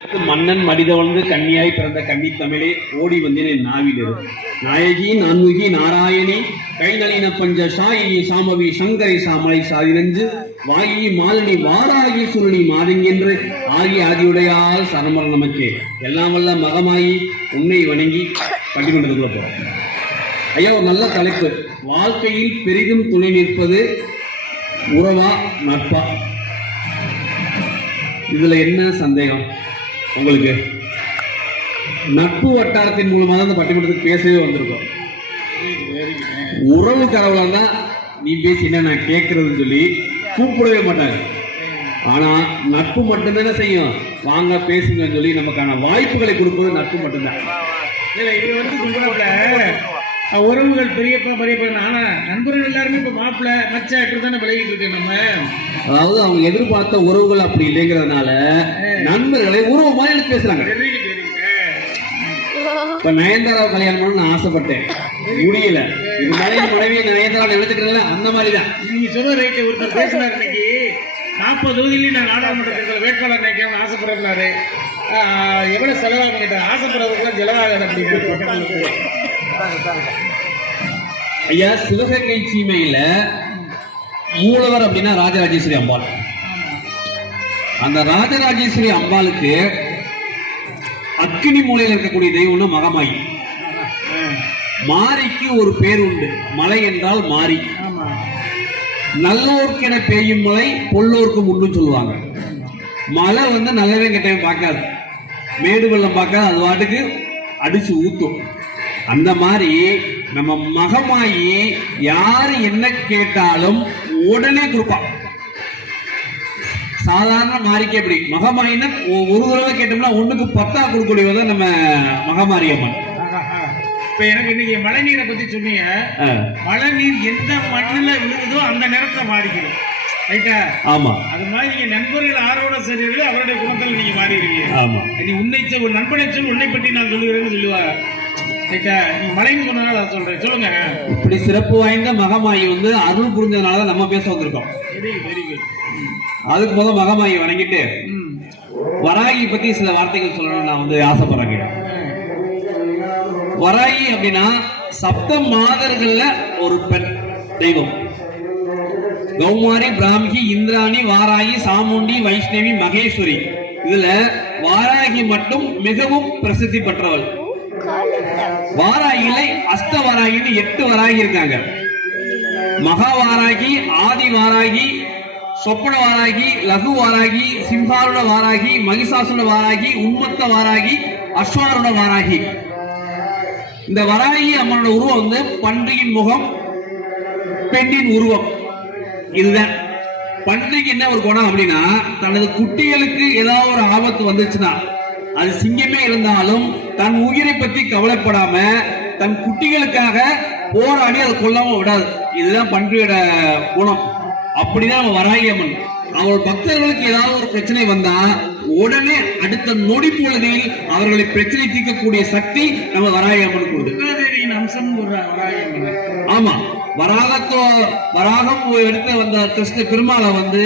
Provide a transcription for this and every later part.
மன்னன் மடிதவழ்ந்து கன்னியாய் பிறந்த கன்னி தமிழே ஓடி வந்தேன் என் நாவிலிரு நாயகி நான்முகி நாராயணி கைநளின பஞ்ச சாயி சாமவி சங்கரை சாமலை சாதிரஞ்சு வாயி மாலினி வாராகி சுருணி மாதங்கென்று ஆகி ஆதியுடையால் சரமர நமக்கே எல்லாம் வல்ல மகமாயி உன்னை வணங்கி பட்டிமன்றத்துக்குள்ள போறோம். ஐயா, ஒரு நல்ல தலைப்பு. வாழ்க்கையில் பெரிதும் துணை நிற்பது உறவா நட்பா? இதுல என்ன சந்தேகம் உங்களுக்கு? நட்பு வட்டாரத்தின் மூலமாக தான் இந்த பட்டிமன்றத்துக்கு பேசவே வந்திருக்கோம். உறவு கடவுளாக தான் நீ பேசினா நான் கேட்கறதுன்னு சொல்லி கூப்பிடவே மாட்டாங்க. ஆனா நட்பு மட்டும்தானே செய்யும், வாங்க பேசுங்கன்னு சொல்லி நமக்கான வாய்ப்புகளை கொடுப்பது நட்பு மட்டும்தான். இது வந்து உறவுகள் பெரியப்பா பெரியப்பா, ஆனா நண்பர்கள் எல்லாருமே இப்ப மாப்பிள்ள மச்சா இப்படித்தானே விலகிட்டு இருக்கு. நம்ம அதாவது அவங்க எதிர்பார்த்த உறவுகள் அப்படி இல்லைங்கிறதுனால நண்பர்களை உறவு மாதிரி பேசுறாங்க. இப்ப நயன்தாராவை கல்யாணம் பண்ண நான் ஆசைப்பட்டேன், முடியல. இது மனைவி நயன்தாரா நினைச்சுக்கிறேன்ல, அந்த மாதிரிதான் நீங்க சொல்ற ரைட்டு. ஒருத்தர் பேசினார் இன்னைக்கு 40 தொகுதியிலையும் நான் நாடாளுமன்ற தேர்தல் வேட்பாளர் நினைக்கிறேன் ஆசைப்படுறாரு. எவ்வளவு செலவாகும் கேட்டார். ஆசைப்படுறதுக்குலாம் செலவாகாது அப்படிங்கிறது. ஐயா, சிவகங்கை சீமையில மூலவர் அப்படின்னா ராஜராஜேஸ்வரி அம்பாள். அந்த ராஜராஜேஸ்வரி அம்பாளுக்கு அக்கினி மூலையில் இருக்கக்கூடிய தெய்வம்னா மகமாயி. மாரிக்கு ஒரு பேர் உண்டு, மலை என்றால் மாரி. நல்லோர்க்கென பெய்யும் மலை பொல்லோருக்கு முன்னு சொல்லுவாங்க. மழை வந்து நல்லவே கெட்டவே பார்க்காது, மேடு வெள்ளம் பார்க்காது, அது வாட்டுக்கு அடிச்சு ஊத்தும். அந்த மாதிரி நம்ம மகமாயி யாரு என்ன கேட்டாலும் உடனே கொடுப்பான். சாதாரண மாரிக்கு எப்படி மகமாயின்னு ஒரு தடவை கேட்டோம்னா 1க்கு 10 கொடுக்கக்கூடியதான் நம்ம மகமாரி அம்மன். இப்ப எனக்கு இன்னைக்கு மழை நீரை பத்தி சொன்னீங்க. மழை நீர் எந்த மண்ணில் விழுகுதோ அந்த நேரத்தை மாறிக்கணும், ரைட்டா? ஆமா. அது மாதிரி நீங்க நண்பர்கள் ஆரோட சரியில்லை, அவருடைய குணத்தில் நீங்க மாறிடுவீங்க. ஆமா. நீ உன்னை ஒரு நண்பனை சொல், உன்னை பற்றி நான் சொல்லுகிறேன்னு சொல்லுவாங்க. மழைன்னு சொன்னதால அதை சொல்றேன். சொல்லுங்க. இப்படி சிறப்பு வாய்ந்த மகமாயி வந்து அருள் புரிஞ்சதுனால நம்ம பேச வந்திருக்கோம். அதுக்கு முதல் மகமாயி வணங்கிட்டு வராகி பத்தி சில வார்த்தைகள் சொல்லணும்னு நான் வந்து ஆசைப்படுறேன். வராகி அப்படின்னா சப்த மாதர்கள்ல ஒரு பெண் தெய்வம். கௌமாரி, பிராமி, இந்திராணி, வாராகி, சாமுண்டி, வைஷ்ணவி, மகேஸ்வரி. இதுல வாராகி மட்டும் மிகவும் பிரசித்தி பெற்றவள். வாராகில அஷ்ட வாராகின்னு 8 வாராகி இருக்காங்க. மகாவாராகி, ஆதி வாராகி, சொப்பன வாராகி, லகு வாராகி, சிம்ஹாருட வாராகி, மகிஷாசுர வாராகி, உன்மத்த வாராகி, அஸ்வாருட வாராகி. இந்த வராகி அம்மனோட உருவம் வந்து பன்றியின் முகம், பெண்ணின் உருவம். இதுதான் பன்றிக்கு என்ன ஒரு குணம் அப்படின்னா, தனது குட்டிகளுக்கு ஏதாவது ஒரு ஆபத்து வந்துச்சுன்னா, அது சிங்கமே இருந்தாலும் தன் உயிரை பற்றி கவலைப்படாம தன் குட்டிகளுக்காக போராடி அதை கொல்லாம விடாது. இதுதான் பன்றியோட குணம். அப்படிதான் வராகி அம்மன். அவள் பக்தர்களுக்கு ஏதாவது ஒரு பிரச்சனை வந்தா உடனே அடுத்த நொடி பொழுதில் அவர்களை பிரச்சனை தீர்க்கக்கூடிய சக்தி நம்ம வராகி அம்மனுக்கு உண்டு. அம்சம். ஆமா, வராகம் எடுத்து வந்த கிருஷ்ண பெருமாளை வந்து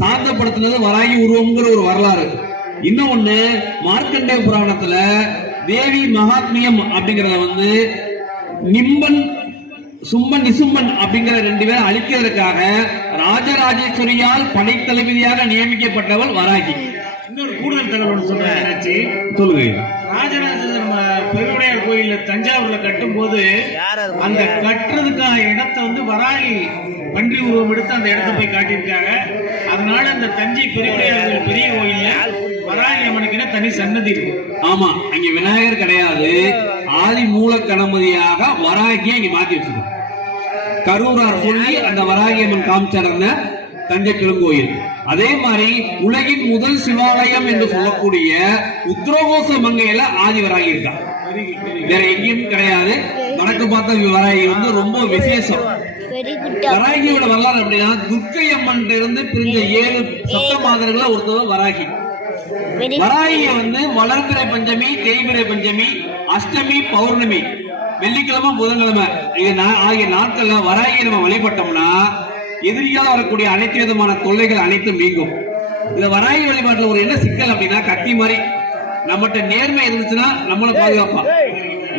சாந்தப்படுத்தினது வராகி உருவம்ங்கிற ஒரு வரலாறு. இன்னொன்னு மார்க்கண்டே புராணத்துல தேவி மகாத்மியம் அப்படிங்கறத வந்து நிம்பன் சும்பன் நிசும்பன் அப்படிங்கிற 2 பேரை அழிக்கிறதுக்காக ராஜராஜேஸ்வரியால் படைத்தளபதியாக நியமிக்கப்பட்டவள் வராகி. இன்னொரு கூடுதல் தகவல் சொல்றேன். சொல்லுங்க. ராஜராஜேஸ்வரர் பெருவுடையார் கோயில தஞ்சாவூர்ல கட்டும் போது அந்த கட்டுறதுக்கான இடத்தை வந்து வராகி பன்றி உருவம் எடுத்து அந்த இடத்தை போய் காட்டியிருக்காங்க. அதனால அந்த தஞ்சை பெருவுடையார் பெரிய கோயில்ல வராகி அம்மனுக்கு தனி சன்னதி இருக்கு. ஆமா, அங்க விநாயகர் கிடையாது, ஆதி மூல கணபதியாக வராகியை இங்க மாத்தி வச்சிருக்கோம். கரூரார் சொல்லி அந்த வராகி அம்மன் காமிச்சாருங்க தஞ்சை பெருங்கோயில். அதே மாதிரி உலகின் முதல் சிவாலயம் என்று சொல்லக்கூடிய உத்திரகோச மங்கையில ஆதி வராகி இருக்கா, வேற எங்கேயும் கிடையாது. வடக்கு பார்த்த வராகி வந்து ரொம்ப விசேஷம். வராகியோட வரலாறு அப்படின்னா, துர்க்கை அம்மன் இருந்து பிரிஞ்ச 7 சப்த மாதர்கள ஒருத்தர் வராகி. வராகிய வந்து வளர்பிறை பஞ்சமி, தேய்பிறை பஞ்சமி, அஷ்டமி, பௌர்ணமி, வெள்ளிக்கிழமை, புதன்கிழமை ஆகிய நாட்கள்ல வராகியை நம்ம வழிபட்டோம்னா எதிரியால் வரக்கூடிய அனைத்து விதமான தொல்லைகள் அனைத்தும் நீங்கும். இந்த வராகி வழிபாட்டுல ஒரு என்ன சிக்கல் அப்படின்னா, கத்தி மாதிரி நம்மகிட்ட நேர்மை இருந்துச்சுன்னா நம்மளை பாதுகாப்பான்.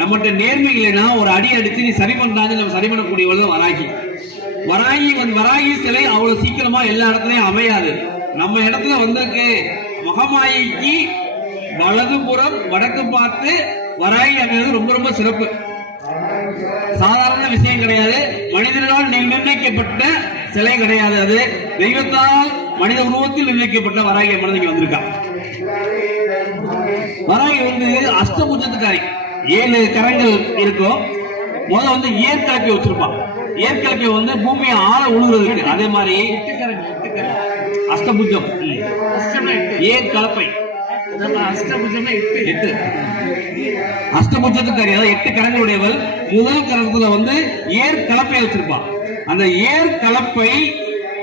நம்மகிட்ட நேர்மை இல்லைன்னா ஒரு அடி அடிச்சு நீ சரி பண்ணாது நம்ம சரி பண்ணக்கூடியவள் தான் வராகி. வராகி சிலை அவ்வளவு சீக்கிரமா எல்லா இடத்துலயும் அமையாது. நம்ம இடத்துல வந்திருக்கு. மகமாயிக்கு வலதுபுறம் வடக்கு பார்த்து வராகி அமைவது ரொம்ப ரொம்ப சிறப்பு. சாதாரண விஷயம் கிடையாது. மனிதர்களால் நிர்ணயிக்கப்பட்ட சிலை கிடையாது. அது தெய்வத்தால் மனித உருவத்தில் நிர்ணயிக்கப்பட்ட வராகி அம்மன் இங்க வந்திருக்கா. வராகி அஷ்டபுஜத்துக்காரி. 7 கரங்கள் இருக்கும். முதல்ல ஏற்கலப்பை வச்சிருப்பான். ஏற்கலப்பை பூமியை ஆழ உழுகுறதுக்கு. அதே மாதிரி அஷ்டபுஜம் ஏற்கலப்பை அஷ்டபுஜத்துக்காரி, அதாவது 8 கரங்களுடையவள். முதல் கரத்துல ஏற்கலப்பை வச்சிருப்பான். அந்த ஏற்கலப்பை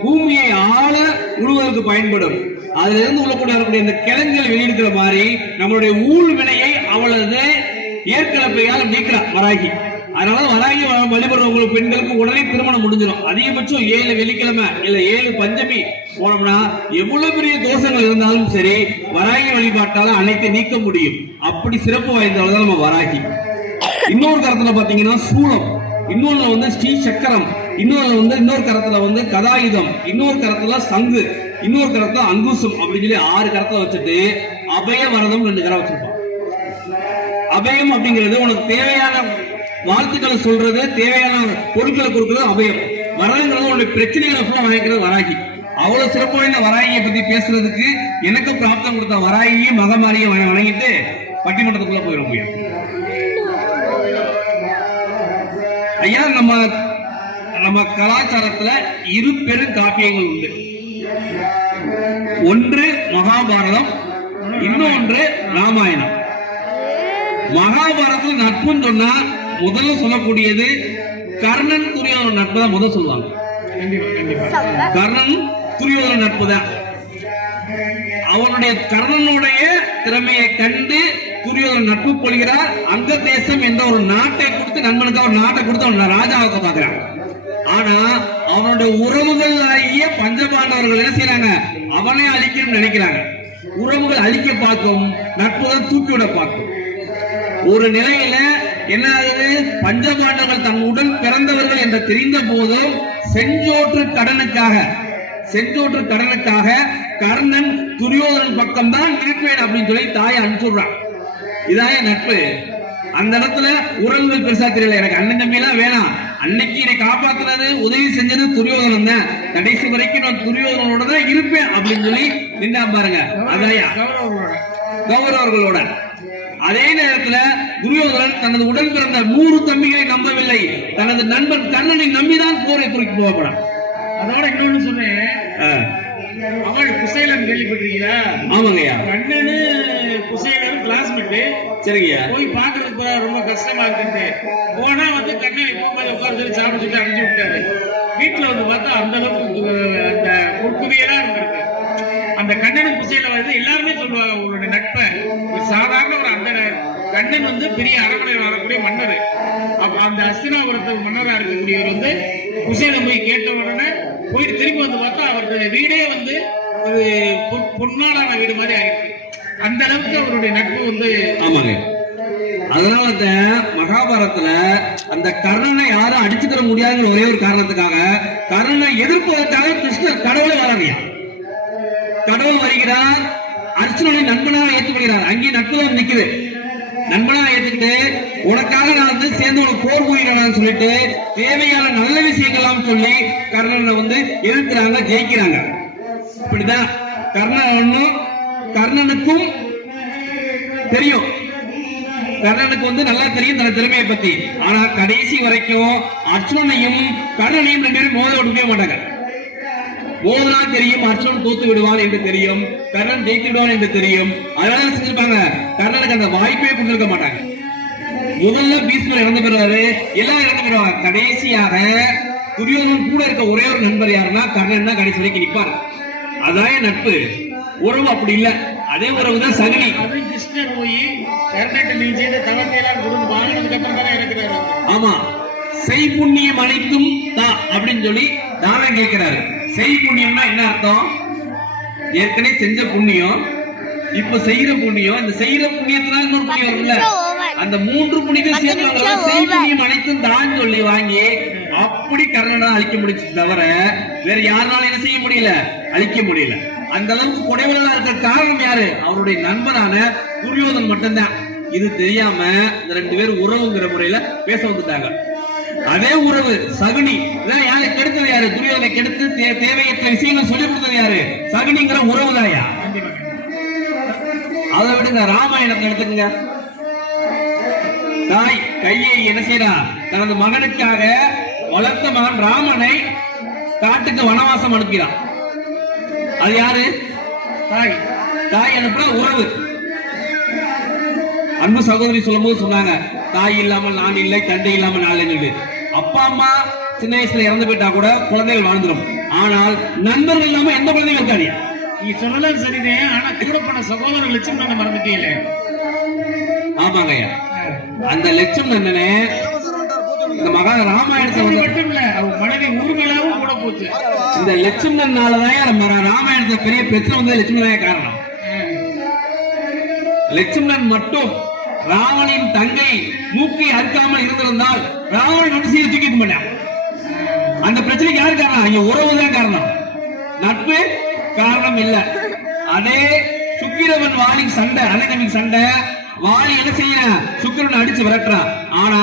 பூமியை ஆழ உழுவதற்கு பயன்படும். அதுல இருந்து உள்ளக்கூடிய இந்த கிழங்குகள் வெளியிடுகிற மாதிரி நம்மளுடைய ஊழ் வினையை அவளது ஏற்கலப்பையால் நீக்கிறார் வராகி. அதனால வராகி வழிபடுறவங்களுக்கு பெண்களுக்கு உடனே திருமணம் முடிஞ்சிடும். அதிகபட்சம் 7 வெள்ளிக்கிழமை இல்ல 7 பஞ்சமி போனோம்னா எவ்வளவு பெரிய தோஷங்கள் இருந்தாலும் சரி வராகி வழிபாட்டால அனைத்தை நீக்க முடியும். அப்படி சிறப்பு வாய்ந்தவள் தான் நம்ம வராகி. இன்னொரு கரத்துல பாத்தீங்கன்னா சூலம், இன்னொன்னு ஸ்ரீ சக்கரம், இன்னொரு கரத்துல கதாயுதம், இன்னொரு கரத்துல சங்கு, இன்னொரு கரத்துல அங்குசம் அப்படின்னு சொல்லி 6 கரத்துல வச்சுட்டு அபய வரதம் 2 கரம் வச்சிருப்பான். அபயம் அப்படிங்கிறது உனக்கு தேவையான வாழ்த்துக்களை சொல்றது, தேவையான பொருட்களை கொடுக்கிறது அபயம். வரதுங்கிறது உன்னுடைய பிரச்சனைகளை வாங்கிக்கிறது வராகி. அவ்வளவு சிறப்பு வாய்ந்த வராகியை பத்தி பேசுறதுக்கு எனக்கு பிராப்தம் கொடுத்த வராகியும் மகமாரியும் வணங்கிட்டு பட்டிமன்றத்துக்குள்ள போயிட முடியும். ஐயா, நம்ம கலாச்சாரத்துல 2 பெரும் காப்பியங்கள் உண்டு. ஒன்று மகாபாரதம், இன்னொன்று ராமாயணம். மகாபாரதத்தில் நட்புன்னு சொன்னா முதல்ல சொல்லக்கூடியது கர்ணன் துரியோதன நட்பு தான் முதல் சொல்லுவாங்க. கர்ணன் துரியோதன நட்பு தான். அவனுடைய கர்ணனுடைய திறமையை கண்டு துரியோதன நட்பு கொள்கிறார். அங்க தேசம் என்ற ஒரு நாட்டை கொடுத்து நண்பனுக்கு ஒரு நாட்டை கொடுத்து அவன் ராஜாவுக்கு பார்க்கிறான். ஆனா அவனுடைய உறவுகள் ஆகிய பஞ்சபாண்டவர்கள் என்ன செய்யறாங்க, அவனே அழிக்கணும்னு நினைக்கிறாங்க. உறவுகள் அழிக்க பார்க்கும், நட்புதான் தூக்கிவிட பார்க்கும். ஒரு நிலையில என்ன ஆகுது, பஞ்சபாண்டவர்கள் தன் உடன் பிறந்தவர்கள் என்று தெரிந்த போதும் செஞ்சோற்று கடனுக்காக கர்ணன் துரியோதனன் பக்கம் தான் இருப்பேன் அப்படின்னு சொல்லி தாயை அனுப்பிச்சுடுறான். இதாய நட்பு. அந்த இடத்துல உறவுகள் பெருசா தெரியல. எனக்கு அண்ணன் தம்பி எல்லாம் வேணாம், அன்னைக்கு என்னை காப்பாத்துறது உதவி செஞ்சது துரியோதனன் தான், கடைசி வரைக்கும் நான் துரியோதனோட தான் இருப்பேன் அப்படின்னு சொல்லி நின்றா பாருங்க. அதாயா கௌரவர்களோட. அதே நேரத்தில் துரியோதனன் தனது உடன் பிறந்த 100 தம்பிகளை நம்பவில்லை, தனது நண்பன் கர்ணனை நம்பிதான் போரை குறித்து போகப்படான். அதோட இன்னொன்னு சொன்னேன், அவள் குசேலன் கேள்விப்பட்டிருக்கீங்களா? ஆமாங்கய்யா. கண்ணனு குசேலன் கிளாஸ்மேட்டு. சரிங்கய்யா. போய் பாக்குறதுக்கு ரொம்ப கஷ்டமா இருக்கு. போனா கண்ணன் எப்போ உட்கார்ந்து சாப்பிட்டு அனுப்பிச்சு விட்டாரு. வீட்டுல பார்த்தா அந்த அளவுக்கு அந்த பொற்குதியலா இருந்திருக்கு. அந்த கண்ணனும் குசேல எல்லாருமே சொல்லுவாங்க உங்களுடைய நட்பை. சாதாரண ஒரு அந்த கண்ணன் பெரிய அரண்மனையில் வரக்கூடிய மன்னர். அப்ப அந்த அஸ்தினாபுரத்து மன்னரா இருக்கக்கூடியவர் குசேலம் போய் கேட்ட உடனே போயிட்டு திரும்பி பார்த்தா அவருடைய வீடே ஒரு பொன்னாலான வீடு மாதிரி ஆயிருக்கு. அந்த அளவுக்கு அவருடைய நட்பு ஆமாங்க. அதனால மகாபாரதத்துல அந்த கர்ணனை யாரும் அடிச்சுக்கிற முடியாதுங்கிற ஒரே ஒரு காரணத்துக்காக கர்ணனை எதிர்ப்பதற்காக கிருஷ்ணர் கடவுளை வராங்க. கடவுள் வருகிறார், அர்ஜுனனை நண்பனாக ஏற்றுக்கொள்கிறார். அங்கே நட்புதான் நிக்குது. நண்பனாக ஏற்றுக்கிட்டு உனக்காக நான் சேர்ந்து உனக்கு போர் புரியணும் சொல்லிட்டு தேவையான நல்ல விஷயங்கள்லாம் சொல்லி கர்ணனை எதிர்க்கிறாங்க, ஜெயிக்கிறாங்க. இப்படிதான் கர்ணனுக்கும் தெரியும், கர்ணனுக்கு நல்லா தெரியும் தன் திறமையை பத்தி. ஆனா கடைசி வரைக்கும் அர்ஜுனனையும் கர்ணனையும் 2 பேரும் மோத விடவே மாட்டாங்க. மோதனா தெரியும், அர்ஜுனன் தோத்து விடுவான் என்று தெரியும், கர்ணன் ஜெயித்து விடுவான் என்று தெரியும். அதனால செஞ்சிருப்பாங்க, கர்ணனுக்கு அந்த வாய்ப்பே கொடுத்திருக்க மாட்டாங்க. முதல்ல பீஷ்மர் இறந்து பெறுவாரு, எல்லாரும் இறந்து பெறுவாங்க. கடைசியாக துரியோதனன் கூட இருக்க ஒரே ஒரு நண்பர் யாருன்னா கர்ணன் தான் கடைசி வரைக்கும் நிற்பாரு. அதான் நட்பு. உறவு அப்படி இல்ல, அதே உறவு தான் சகுனி. கிருஷ்ணர் போய் நீ செய்த தவத்தை எல்லாம் கொடுத்து வாங்கினதுக்கு அப்புறம் தான் இருக்கிறாரு. ஆமா, செய் புண்ணியம் அனைத்தும் தா அப்படின்னு சொல்லி தானம் கேட்கிறாரு. செய் புண்ணியம்னா என்ன அர்த்தம்? ஏற்கனவே செஞ்ச புண்ணியம் இப்ப செய்யற புண்ணியம், இந்த செய்யற புண்ணியத்தினால இன்னொரு புண்ணியம் வரும்ல, அந்த 3 புண்ணியத்தையும் சேர்த்து செய் புண்ணியம் அனைத்தும் தான் சொல்லி வாங்கி அப்படி கர்ணனை அழிக்க முடிச்சு தவிர வேற யாருனாலும் என்ன செய்ய முடியல, அழிக்க முடியல. அந்த அளவுக்கு கொடைவலா இருக்க காரணம் யாரு? அவருடைய நண்பரான துரியோதன் மட்டும்தான். இது தெரியாம இந்த 2 பேரும் உறவுங்கிற முறையில பேச வந்துட்டாங்க. அதே உறவு சகுனி யாரை கெடுத்தது யாரு? துரியோதனை கெடுத்து தேவையற்ற விஷயங்கள் சொல்லி கொடுத்தது யாரு? சகுனிங்கிற உறவுதாயா. அதை விடுங்க, ராமாயணத்தை எடுத்துக்கங்க. தாய் கையை என்ன செய்யறா? தனது மகனுக்காக வளர்த்த மகன் ராமனை காட்டுக்கு வனவாசம் அனுப்பினான். அது யாரு? தாய். தாய் அனுப்புற உறவு. அன்பு சகோதரி சொல்லும் போது சொன்னாங்க, தாய் இல்லாமல் நான் இல்லை, தந்தை இல்லாமல் நான் இல்லை. அப்பா அம்மா சின்ன வயசுல இறந்து போயிட்டா கூட குழந்தைகள் வாழ்ந்துடும். ஆனால் நண்பர்கள் இல்லாம எந்த குழந்தையும் இருக்காது. நீ சொல்லலாம் சரிதே, ஆனா கூட பண்ண சகோதரர் லட்சுமணன் மறந்துட்டீங்களே. ஆமாங்க ஐயா, அந்த லட்சுமணன் இந்த மகா ராமாயணத்தை மட்டும் இல்ல, அவங்க மனைவி ஊர்மிளாவும் கூட போச்சு. இந்த லட்சுமணனாலதான் நம்ம ராமாயணத்தை பெரிய பிரச்சனை வந்து லட்சுமணன் காரணம். லட்சுமணன் மட்டும் ராவணின் தங்கை மூக்கை அறுக்காமல் இருந்திருந்தால் ராவணன் வந்து சீரை தூக்கிக்க மாட்டான். அந்த பிரச்சனைக்கு யாரு காரணம்? இங்க உறவுதான் காரணம், நட்பு காரணம் இல்ல. அதே சுக்கிரவன் வாலி சண்டை, அண்ணன் சண்டை, வாலி என்ன செய்ய சுக்கிரன் அடிச்சு விரட்டுறான். ஆனா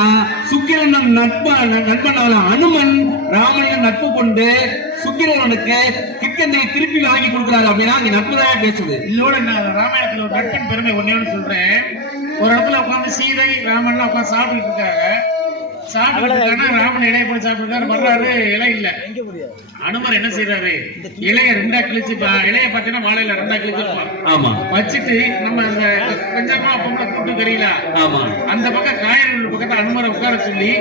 சுக்கிரன் நண்பன் அனுமன் ராமனின் நட்பு கொண்டு சுக்கிரவனுக்கு கிக்கந்தை திருப்பி வாங்கி கொடுக்கிறாங்க. அப்படின்னா அங்க நட்பு தான் பேசுது. இதோட நான் ராமாயணத்துல ஒரு நட்பின் பெருமை ஒன்னே சொல்றேன். ஒரு இடத்துல உட்காந்து சீதை ராமன் உட்காந்து சாப்பிட்டு இருக்காங்க. ராமன் இலைய போய் சாப்பிட்டு வர்றாரு, இலை இல்ல. அனுமர் என்ன செய்யறாரு? இலைய 2 கிழிச்சு, இலைய பாத்தீங்கன்னா வாழையில 2 கிழிச்சிருப்பான். வச்சுட்டு நம்ம அந்த கொஞ்சமா பொம்பளை கூட்டு கறியில அந்த பக்கம் காய்கறி பக்கத்தை அனுமரை உட்கார சொல்லி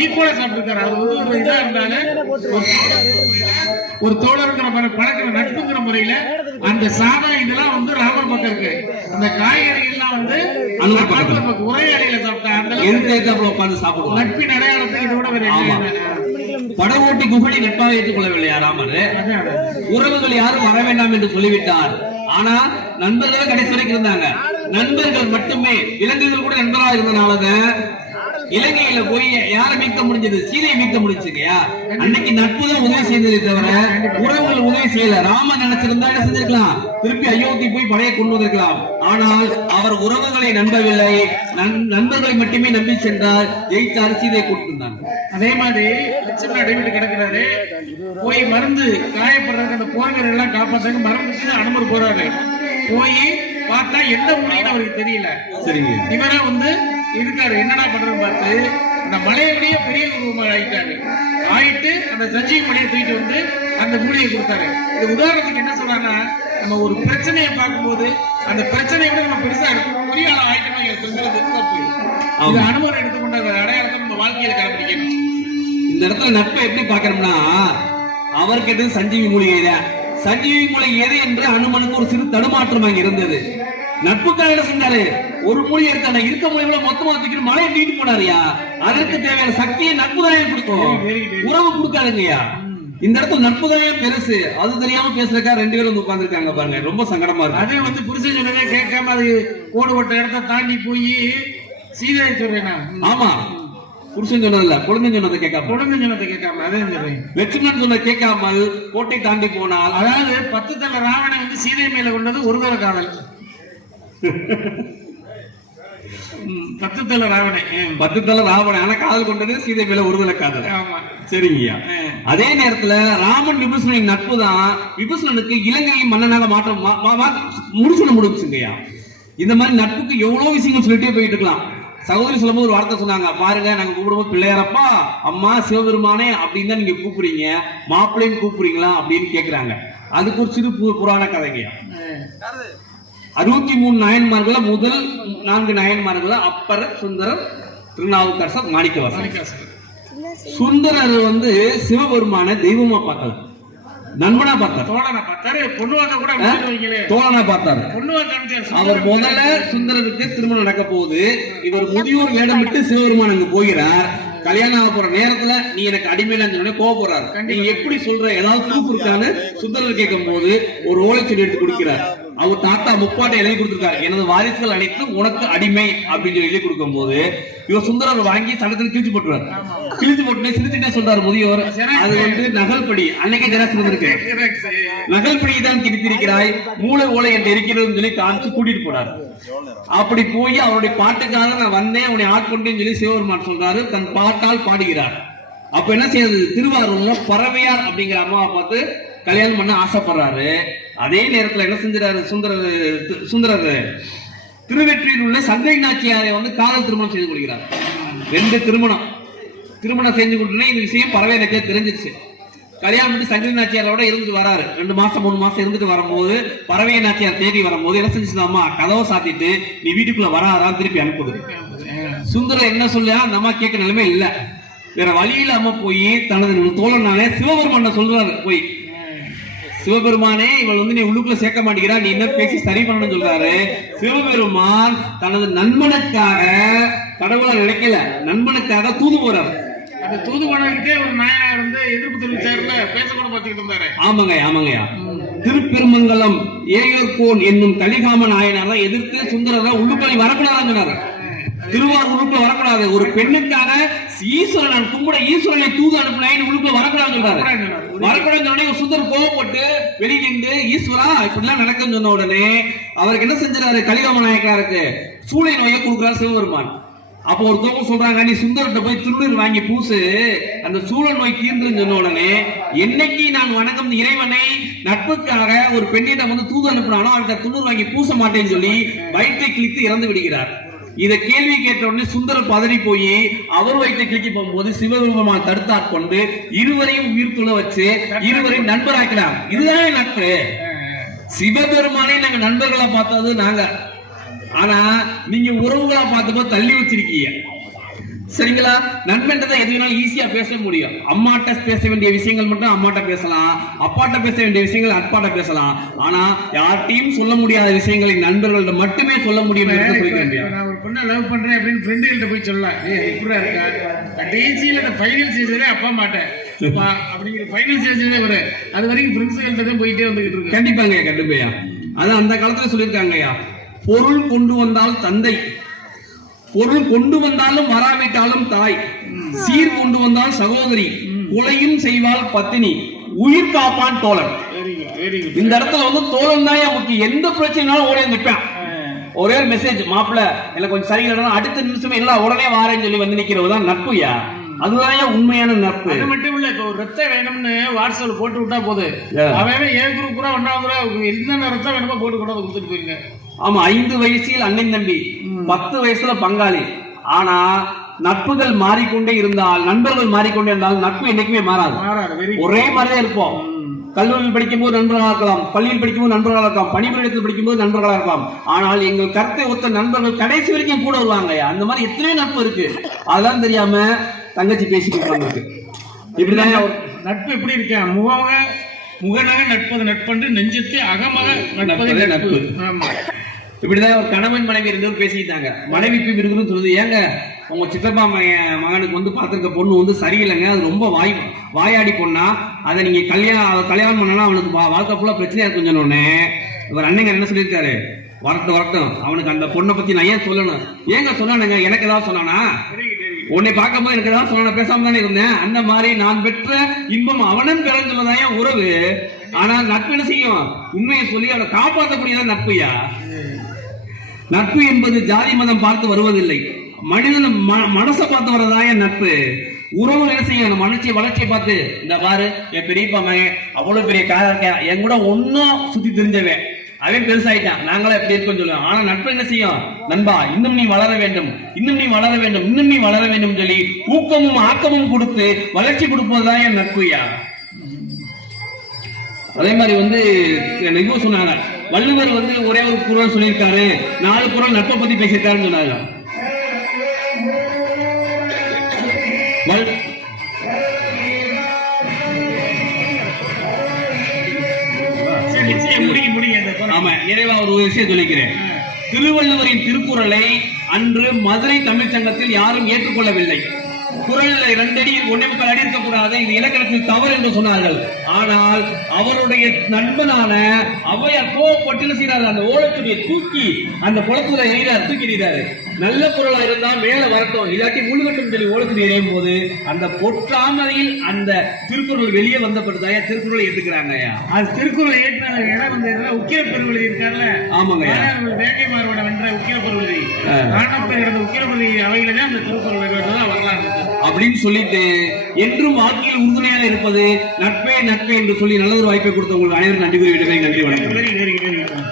ஈக்குவலா சாப்பிட்டுருக்காரு. அது வந்து ஒரு இதா இருந்தாலும் ஒரு தோழருங்கிற பழக்கிற நட்புங்கிற முறையில அந்த சாதம் இதெல்லாம் வந்து ராமர் பக்கம் இருக்கு. அந்த காய்கறிகள் எல்லாம் வந்து உரையாடையில சாப்பிட்டா அந்த சாப்பிடுவோம். நட்பின் அடையாளத்தை இதோட படவோட்டி குகனை நட்பாக ஏற்றுக்கொள்ளவில்லையா ராமர்? உறவுகள் யாரும் வர வேண்டாம் என்று சொல்லிவிட்டார். ஆனா நண்பர்கள் கடைசி வரைக்கும் இருந்தாங்க. நண்பர்கள் மட்டுமே, இலங்கைகள் கூட நண்பராக இருந்தனாலதான் இலங்கையில போய் யாரை மீட்க முடிஞ்சது? சீதையை மீட்க முடிச்சுங்கயா. அன்னைக்கு நட்பு தான் உதவி செய்ததை தவிர உறவுகள் உதவி செய்யல. ராமன் நினைச்சிருந்தா என்ன செஞ்சிருக்கலாம்? திருப்பி அயோத்தி போய் படையை கொண்டு வந்திருக்கலாம். ஆனால் அவர் உறவுகளை நம்பவில்லை, நண்பர்களை மட்டுமே நம்பி சென்றால் ஜெயித்தார், சீதையை கொடுத்திருந்தாங்க. அதே மாதிரி லட்சுமணன் அடைவிட்டு கிடக்கிறாரு. போய் மருந்து காயப்படுறதுக்கு அந்த போர்களை எல்லாம் காப்பாற்ற மருந்து அனுமர் போறாரு. போய் பார்த்தா எந்த மொழின்னு அவருக்கு தெரியல. சரிங்க, இவரா வந்து இருக்காரு. என்னடா பண்றதுன்னு பார்த்து அந்த மலையிலேயே பெரிய உருவமாக ஆயிட்டு அந்த சஞ்சீவி மலையை தூக்கிட்டு வந்து அந்த மூலியை கொடுத்தாரு. இது உதாரணத்துக்கு என்ன சொல்றாங்கன்னா, நம்ம ஒரு பிரச்சனையை பார்க்கும்போது அந்த பிரச்சனையை விட நம்ம பெருசா எடுக்கணும், பெரிய ஆள் ஆயிட்டோம். இது அனுமதி எடுத்துக்கொண்ட அடையாளத்தை நம்ம வாழ்க்கையில கடைபிடிக்கணும். இந்த இடத்துல நட்பை எப்படி பாக்கணும்னா, அவர் கேட்டது சஞ்சீவி மூலிகை தான். சஞ்சீவி மூலிகை எது என்று அனுமனுக்கு ஒரு சிறு தடுமாற்றம் அங்க இருந்தது. நட்புக்காக என்ன செஞ்சாரு? ஒரு மூலிகை எடுத்தாங்க, இருக்க மூலிகளை மொத்தமா தூக்கிட்டு மலையை தூக்கிட்டு போனாருயா. அதற்கு தேவையான சக்தியை நட்பு தானே கொடுக்கும், உறவு கொடுக்காதுங்கய்யா. இந்த இடத்துல நட்பு தானே பெருசு. அது தெரியாம பேசுறக்கா 2 பேரும் வந்து உட்கார்ந்து இருக்காங்க பாருங்க. ரொம்ப சங்கடமா இருக்கு. அதே வந்து புருஷன் சொன்னதே கேட்காம அது கோடுபட்ட இடத்த தாண்டி போய் சீதையை சொல்றேன். ஆமா, புருஷன் சொன்னதில்ல, குழந்தை சொன்னதை கேட்காம, குழந்தை சொன்னதை கேட்காம அதே லட்சுமணன் சொன்ன கேட்காமல் கோட்டை தாண்டி போனால், அதாவது 10 தலை ராவணை வந்து சீதை மேல கொண்டது ஒரு தலை காதல். 10 தலை ராவணை, 10 தலை ராவணை, ஆனா காதல் கொண்டது சீதை மேல ஒரு தலை காதல். சரிங்கய்யா. அதே நேரத்துல ராமன் விபீஷணனின் நட்பு தான் விபீஷணனுக்கு இலங்கையின் மன்னனாக மாற்றம் முடிச்சுட முடிச்சுங்கய்யா. இந்த மாதிரி நட்புக்கு எவ்வளவு விஷயங்கள் சொல்லிட்டே போயிட்டு இருக்கலாம். சகோதரி சொல்லும்போது ஒரு வார்த்தை சொன்னாங்க பாருங்க, நாங்க கூப்பிடும்போது பிள்ளையாரப்பா, அம்மா சிவபெருமானே அப்படின்னு தான் நீங்க கூப்பிடுறீங்க, மாப்பிள்ளைன்னு கூப்பிடுறீங்களா அப்படின்னு கேக்குறாங்க. அதுக்கு ஒரு சிறு புராண கதைங்கய்யா. 63 நாயன்மார்கள், முதல் 4 நாயன்மார்கள் அப்பர், சுந்தரர், திருநாவுக்கரசர், மாணிக்கவாசகர். சுந்தரர் வந்து சிவபெருமான தெய்வமா பார்த்தாரு, நண்பனா பார்த்தார், தோழனா பார்த்தாரு, பொண்ணுவாக்க கூட தோழனா பார்த்தாரு. அவர் முதல்ல சுந்தரருக்கு திருமணம் நடக்க போகுது. இவர் முதியோர் வேடமிட்டு சிவபெருமான் அங்க போகிறார். கல்யாணம் ஆக போற நேரத்துல நீ எனக்கு அடிமையில கோவப்படுறாரு. நீ எப்படி சொல்ற, ஏதாவது ப்ரூஃப் இருக்கான்னு சுந்தரர் கேட்கும் போது ஒரு ஓலைச்சொல்லி எடுத்து கொடுக்கிறார். அவர் தாத்தா முப்பாட்டை எழுதி கொடுத்திருக்காரு, எனது வாரிசுகள் அனைத்தும் உனக்கு அடிமை அப்படின்னு சொல்லி எழுதி கொடுக்கும் போது இவர் சுந்தரர் வாங்கி தளத்தில் கிழிச்சு போட்டுருவார். கிழிச்சு போட்டு சிரிச்சுட்டே சொல்றாரு முதியோர், அது வந்து நகல்படி, அன்னைக்கே ஜெராக்ஸ் வந்திருக்கு, நகல்படி தான் கிழித்திருக்கிறாய், மூளை ஓலை என்று இருக்கிறதுன்னு சொல்லி காமிச்சு கூட்டிட்டு போறாரு. அப்படி போய் அவருடைய பாட்டுக்காக நான் வந்தேன், உன்னை ஆட்கொண்டேன்னு சொல்லி சிவபெருமான் சொல்றாரு, தன் பாட்டால் பாடுகிறார். அப்ப என்ன செய்யறது, திருவாரூர்ல பறவையார் அப்படிங்கிற அம்மாவை பார்த்து கல்யாணம் பண்ண ஆசைப்படுறாரு. அதே நேரத்துல என்ன செஞ்சாரு சுந்தரர் திருவெற்றியில் உள்ள சந்தை நாச்சியாரை வந்து காதல் திருமணம் செய்து கொள்கிறார். 2 திருமணம் செஞ்சு கொடுத்தோன்னே இந்த விஷயம் பறவையாருக்கு தெரிஞ்சிருச்சு. கல்யாணம் பண்ணி சங்கரி நாச்சியாரோட இருந்துட்டு வராரு. 2 மாசம் 3 மாசம் இருந்துட்டு வரும்போது பறவை நாச்சியார் தேடி வரும்போது என்ன செஞ்சுச்சு, அம்மா கதவை சாத்திட்டு நீ வீட்டுக்குள்ள வராதான் திருப்பி அனுப்புது. சுந்தரர் என்ன சொல்ல அந்த அம்மா கேட்க நிலைமை இல்ல, வேற வழியில அம்மா போய் தனது தோழனாலே சிவபெருமான சொல்றாரு, போய் சிவபெருமானே இவள் வந்து நீ உள்ளுக்குள்ள சேர்க்க மாட்டேங்கிறா, நீ என்ன பேசி சரி பண்ணணும்னு சொல்றாரு. சிவபெருமான் தனது நண்பனுக்காக, கடவுளை நினைக்கல, நண்பனுக்காக தூது போறாரு. அந்த தூது போனதுக்கே ஒரு நாயனார் வந்து எதிர்ப்பு தெரிவிச்சாருல, பேசக்கூட பார்த்துக்கிட்டு இருந்தாரு. ஆமாங்கய்யா. திருப்பெருமங்கலம் ஏயோர்கோன் என்னும் கலிகாம நாயனார் தான் எதிர்த்து சுந்தரரை உள்ளுக்குள்ள வரக்கூடாதுன்னு சொன்னாரு. திருவாரூருக்குள்ள வரக்கூடாது, ஒரு பெண்ணுக்காக ஈஸ்வரன் கும்பிட ஈஸ்வரனை தூது அனுப்பினேன் உள்ளுக்குள்ள வரக்கூடாதுன்னு சொல்றாரு. வரக்கூடாதுன்னு சொன்ன சுந்தர் கோவப்பட்டு வெளியிட்டு ஈஸ்வரா இப்படிலாம் நடக்குன்னு சொன்ன உடனே அவருக்கு என்ன செஞ்சாரு, கலிகாம நாயக்கருக்கு சூளை நோயை கொடுக்குறாரு சிவபெருமான். அப்போ ஒருத்தவங்க சொல்றாங்க, நீ சுந்தரத்தை போய் திருநீர் வாங்கி பூசு, அந்த சூழ நோய் தீர்ந்துன்னு சொன்ன உடனே என்னைக்கு நான் வணங்கும் இறைவனை நட்புக்காக ஒரு பெண்ணிடம் வந்து தூது அனுப்பினாலும் அவர்கிட்ட திருநீர் வாங்கி பூச மாட்டேன்னு சொல்லி வயிற்றை கிழித்து இறந்து விடுகிறார். இத கேள்வி கேட்ட உடனே சுந்தரர் பதறி போய் அவர் வயிற்றை கிழிக்க போகும்போது சிவபெருமான் தடுத்தாற் கொண்டு இருவரையும் உயிர் துள வச்சு இருவரையும் நண்பராக்கிறார். இதுதான் நட்பு. சிவபெருமானே நாங்க நண்பர்களா பார்த்தது நாங்க, ஆனா நீங்க உறவுகளா பார்த்தப்போ தள்ளி வச்சிருக்கீங்க. சரிங்களா? நண்பன்ட்ட எது வேணாலும் ஈஸியா பேச முடியும். அம்மாட்ட பேச வேண்டிய விஷயங்கள் மட்டும் அம்மாட்ட பேசலாம், அப்பாட்ட பேச வேண்டிய விஷயங்கள் அப்பாட்ட பேசலாம். ஆனா யார்ட்டையும் சொல்ல முடியாத விஷயங்களை நண்பர்கள்ட்ட மட்டுமே சொல்ல முடியும். நான் ஒரு பொண்ணை லவ் பண்றேன் அப்படின்னு ஃப்ரெண்டுகள்ட்ட போய் சொல்லலாம், இப்படி இருக்கா கடைசியில் அந்த ஃபைனல் ஸ்டேஜ்ல அப்பா மாட்டேன் அப்படிங்கிற ஃபைனல் ஸ்டேஜ்ல வர அது வரைக்கும் ஃப்ரெண்ட்ஸ்கள்ட்ட தான் போயிட்டே வந்துகிட்டு இருக்கு. கண்டிப்பாங்கய்யா. அதான் அந்த காலத்துல சொல்லியிருக்காங்கய்யா, பொருள் கொண்டு வந்தால் தந்தை, பொருள் கொண்டு வந்தாலும் வராவிட்டாலும் தாய், சீர் கொண்டு வந்தால் சகோதரி, கொலையும் செய்வாள் பத்தினி, உயிர் காப்பான் தோழன். இந்த இடத்துல வந்து தோழன் தான் முக்கியம். எந்த பிரச்சனைனாலும் ஓடி நிற்பான். ஒரே ஒரு மெசேஜ், மாப்பிள்ள எனக்கு கொஞ்சம் சரியில்லை, அடுத்த நிமிஷமே எல்லாம் உடனே வாரேன்னு சொல்லி வந்து நிக்கிறதுதான் நட்புயா. அதுதான் உண்மையான நட்பு. அது மட்டும் இல்ல, இப்போ ஒரு ரத்தம் வேணும்னு வாட்ஸ்அப்ல போட்டு விட்டா போது, அவன் ஏன் குரூப் பூரா ஒன்றாவது என்னென்ன ரத்தம் வேணுமோ போட்டு கொண்டாந்து கொடுத்துட்டு போயிருங்க. ஆமா, 5 வயசில் அண்ணன் தம்பி, 10 வயசுல பங்காளி. ஆனா நட்புகள் மாறிக்கொண்டே இருந்தால், நண்பர்கள் மாறிக்கொண்டே இருந்தால் நட்பு என்னைக்குமே மாறாது. ஒரே மாதிரிதான் இருப்போம். கல்லூரியில் படிக்கும் போது நண்பர்களாக இருக்கலாம், பள்ளியில் படிக்கும் போது நண்பர்களாக இருக்கலாம், பணிபுரியத்தில் படிக்கும் போது நண்பர்களாக இருக்கலாம். ஆனால் எங்கள் கருத்தை ஒத்த நண்பர்கள் கடைசி வரைக்கும் கூட வருவாங்க. அந்த மாதிரி எத்தனை நட்பு இருக்கு, அதெல்லாம் தெரியாம தங்கச்சி பேசிட்டு இப்படிதான் நட்பு எப்படி இருக்க. முகநக நட்பது நட்பன்று நெஞ்சத்து அகமக நட்பது நட்பு. இப்படிதான் ஒரு கணவன் மனைவி இருந்தவர் பேசிக்கிட்டாங்க. மனைவிக்கு இருக்குன்னு சொல்லுது, ஏங்க உங்க சித்தப்பா மகனுக்கு வந்து பார்த்திருக்க பொண்ணு வந்து சரியில்லைங்க, அது ரொம்ப வாயாடி பொண்ணா, அதை நீங்க கல்யாணம் பண்ணனா அவனுக்கு வாழ்க்கை ஃபுல்லா பிரச்சனையா இருக்குன்னு சொன்னோடனே இவர் அண்ணங்க என்ன சொல்லியிருக்காரு, வரட்டும் அவனுக்கு அந்த பொண்ணை பத்தி நான் ஏன் சொல்லணும், ஏங்க சொன்னானுங்க, எனக்கு ஏதாவது சொன்னானா, உன்னை பார்க்கும் போது எனக்கு ஏதாவது சொன்ன, பேசாம தானே இருந்தேன். அந்த மாதிரி நான் பெற்ற இன்பம் அவனும் பிறந்ததான் உறவு. ஆனா நட்பு என்ன செய்யும், உண்மையை சொல்லி அவனை காப்பாற்றக்கூடியதான் நட்புயா. நட்பு என்பது ஜாதி மதம் பார்த்து வருவதில்லை, மனிதன் மனசை பார்த்து வரதாய நட்பு. உறவு என்ன செய்யும், வளர்ச்சியை பார்த்து, இந்த பாரு என் பெரியப்பா மகன் அவ்வளவு பெரிய கார என் கூட ஒன்னும் சுத்தி தெரிஞ்சவன், அவன் பெருசாயிட்டான், நாங்களா எப்படி இருக்கோம்னு சொல்லுவோம். ஆனா நட்பு என்ன செய்யும், நண்பா இன்னும் நீ வளர வேண்டும், இன்னும் நீ வளர வேண்டும், இன்னும் நீ வளர வேண்டும் சொல்லி ஊக்கமும் ஆக்கமும் கொடுத்து வளர்ச்சி கொடுப்பதுதான் என் நட்புயா. அதே மாதிரி வந்து நெகு சொன்னாங்க, வள்ளுவர் வந்து ஒரே ஒரு குறள் சொல்லியிருக்காரு, 4 குறள் நட்பை பத்தி பேசியிருக்காருன்னு சொன்னாங்க. ஆமா, நிறைவா ஒரு விஷயம் சொல்லிக்கிறேன். திருவள்ளுவரின் திருக்குறளை அன்று மதுரை தமிழ்ச்சங்கத்தில் யாரும் ஏற்றுக்கொள்ளவில்லை. குரல்ல 2 அடி 1.25 அடி இருக்கக்கூடாது, இது இலக்கணத்தில் தவறு என்று சொன்னார்கள். ஆனால் அவருடைய நண்பனான ஔவையார் கோவப்பட்டு என்ன செய்யறாரு, அந்த ஓலச்சுவடியை தூக்கி அந்த குளத்துல எறிகிறார், தூக்கி எறிகிறாரு. நல்ல பொருளா இருந்தா மேல வரட்டும், இல்லாட்டி முழுகட்டும் சொல்லி ஓலச்சுவடி எறியும் போது அந்த பொற்றாமரையில் அந்த திருக்குறள் வெளியே வந்த பிறகு திருக்குறளை ஏத்துக்கிறாங்க. அது திருக்குறள் ஏற்றின இடம் வந்து உக்கிர பெருவெளி இருக்கார்ல, ஆமாங்க, வேங்கை மாறுவட வென்ற உக்கிர பெருவெளி, நாட்டப்பேர் இருந்த உக்கிர பெருவெளி அவையிலே அந்த திருக்குறள் வரலாறு அப்படின்னு சொல்லிட்டு என்றும் வாழ்க்கையில் உறுதுணையாக இருப்பது நட்பே நட்பே என்று சொல்லி நல்ல ஒரு வாய்ப்பை கொடுத்த உங்களுக்கு அனைவரும் நன்றி கூறி விடுகிறேன். நன்றி, வணக்கம்.